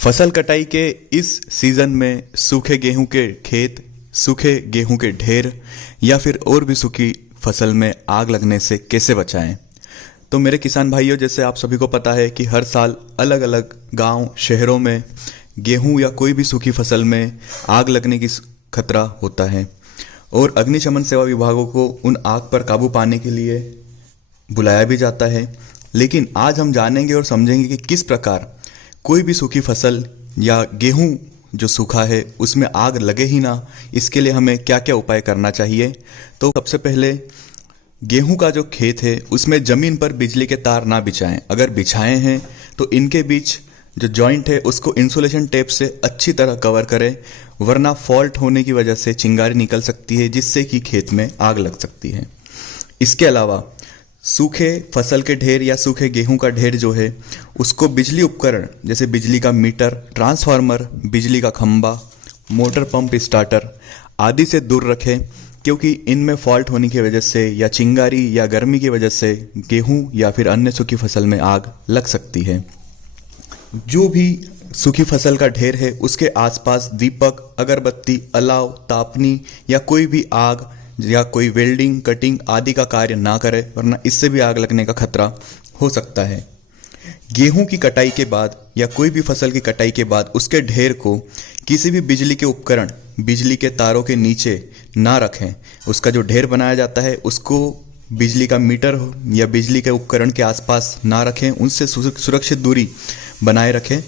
फसल कटाई के इस सीजन में सूखे गेहूं के खेत, सूखे गेहूं के ढेर या फिर और भी सूखी फसल में आग लगने से कैसे बचाएं। तो मेरे किसान भाइयों, जैसे आप सभी को पता है कि हर साल अलग अलग गांव शहरों में गेहूं या कोई भी सूखी फसल में आग लगने की खतरा होता है और अग्निशमन सेवा विभागों को उन आग पर काबू पाने के लिए बुलाया भी जाता है। लेकिन आज हम जानेंगे और समझेंगे कि किस प्रकार कोई भी सूखी फसल या गेहूं जो सूखा है उसमें आग लगे ही ना, इसके लिए हमें क्या क्या उपाय करना चाहिए। तो सबसे पहले गेहूं का जो खेत है उसमें ज़मीन पर बिजली के तार ना बिछाएं। अगर बिछाए हैं तो इनके बीच जो जॉइंट है उसको इंसुलेशन टेप से अच्छी तरह कवर करें, वरना फॉल्ट होने की वजह से चिंगारी निकल सकती है जिससे कि खेत में आग लग सकती है। इसके अलावा सूखे फसल के ढेर या सूखे गेहूं का ढेर जो है उसको बिजली उपकरण जैसे बिजली का मीटर, ट्रांसफार्मर, बिजली का खंभा, मोटर पंप स्टार्टर आदि से दूर रखें, क्योंकि इनमें फॉल्ट होने की वजह से या चिंगारी या गर्मी की वजह से गेहूं या फिर अन्य सूखी फसल में आग लग सकती है। जो भी सूखी फसल का ढेर है उसके आसपास दीपक, अगरबत्ती, अलाव, तापनी या कोई भी आग या कोई वेल्डिंग, कटिंग आदि का कार्य ना करें, वरना इससे भी आग लगने का खतरा हो सकता है। गेहूं की कटाई के बाद या कोई भी फसल की कटाई के बाद उसके ढेर को किसी भी बिजली के उपकरण, बिजली के तारों के नीचे ना रखें। उसका जो ढेर बनाया जाता है उसको बिजली का मीटर या बिजली के उपकरण के आसपास ना रखें, उनसे सुरक्षित दूरी बनाए रखें।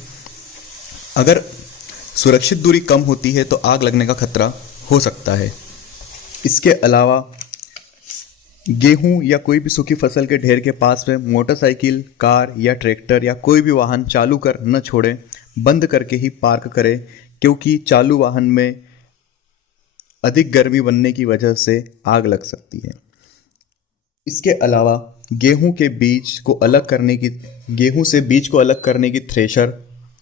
अगर सुरक्षित दूरी कम होती है तो आग लगने का खतरा हो सकता है। इसके अलावा गेहूं या कोई भी सूखी फसल के ढेर के पास में मोटरसाइकिल, कार या ट्रैक्टर या कोई भी वाहन चालू कर न छोड़ें, बंद करके ही पार्क करें, क्योंकि चालू वाहन में अधिक गर्मी बनने की वजह से आग लग सकती है। इसके अलावा गेहूं के बीज को अलग करने की गेहूं से बीज को अलग करने की थ्रेशर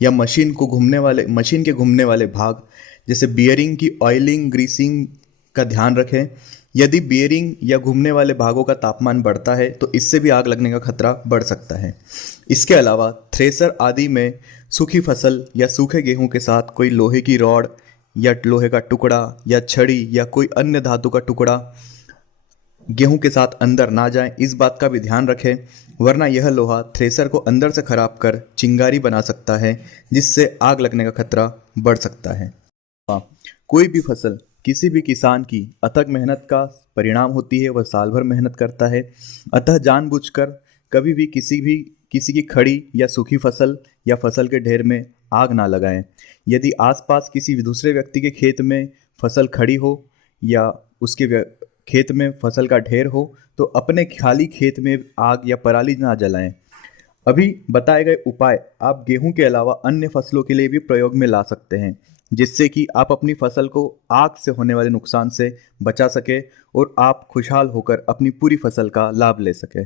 या मशीन के घूमने वाले भाग जैसे बियरिंग की ऑयलिंग, ग्रीसिंग का ध्यान रखें। यदि बियरिंग या घूमने वाले भागों का तापमान बढ़ता है तो इससे भी आग लगने का खतरा बढ़ सकता है। इसके अलावा थ्रेसर आदि में सूखी फसल या सूखे गेहूं के साथ कोई लोहे की रॉड या लोहे का टुकड़ा या छड़ी या कोई अन्य धातु का टुकड़ा गेहूं के साथ अंदर ना जाए, इस बात का भी ध्यान रखें, वरना यह लोहा थ्रेसर को अंदर से खराब कर चिंगारी बना सकता है जिससे आग लगने का खतरा बढ़ सकता है। कोई भी फसल किसी भी किसान की अथक मेहनत का परिणाम होती है। वह साल भर मेहनत करता है, अतः जानबूझकर कभी भी किसी की खड़ी या सूखी फसल या फसल के ढेर में आग ना लगाएं। यदि आसपास किसी दूसरे व्यक्ति के खेत में फसल खड़ी हो या उसके खेत में फसल का ढेर हो तो अपने खाली खेत में आग या पराली ना जलाएं। अभी बताए गए उपाय आप गेहूं के अलावा अन्य फसलों के लिए भी प्रयोग में ला सकते हैं, जिससे कि आप अपनी फसल को आग से होने वाले नुकसान से बचा सके और आप खुशहाल होकर अपनी पूरी फसल का लाभ ले सके।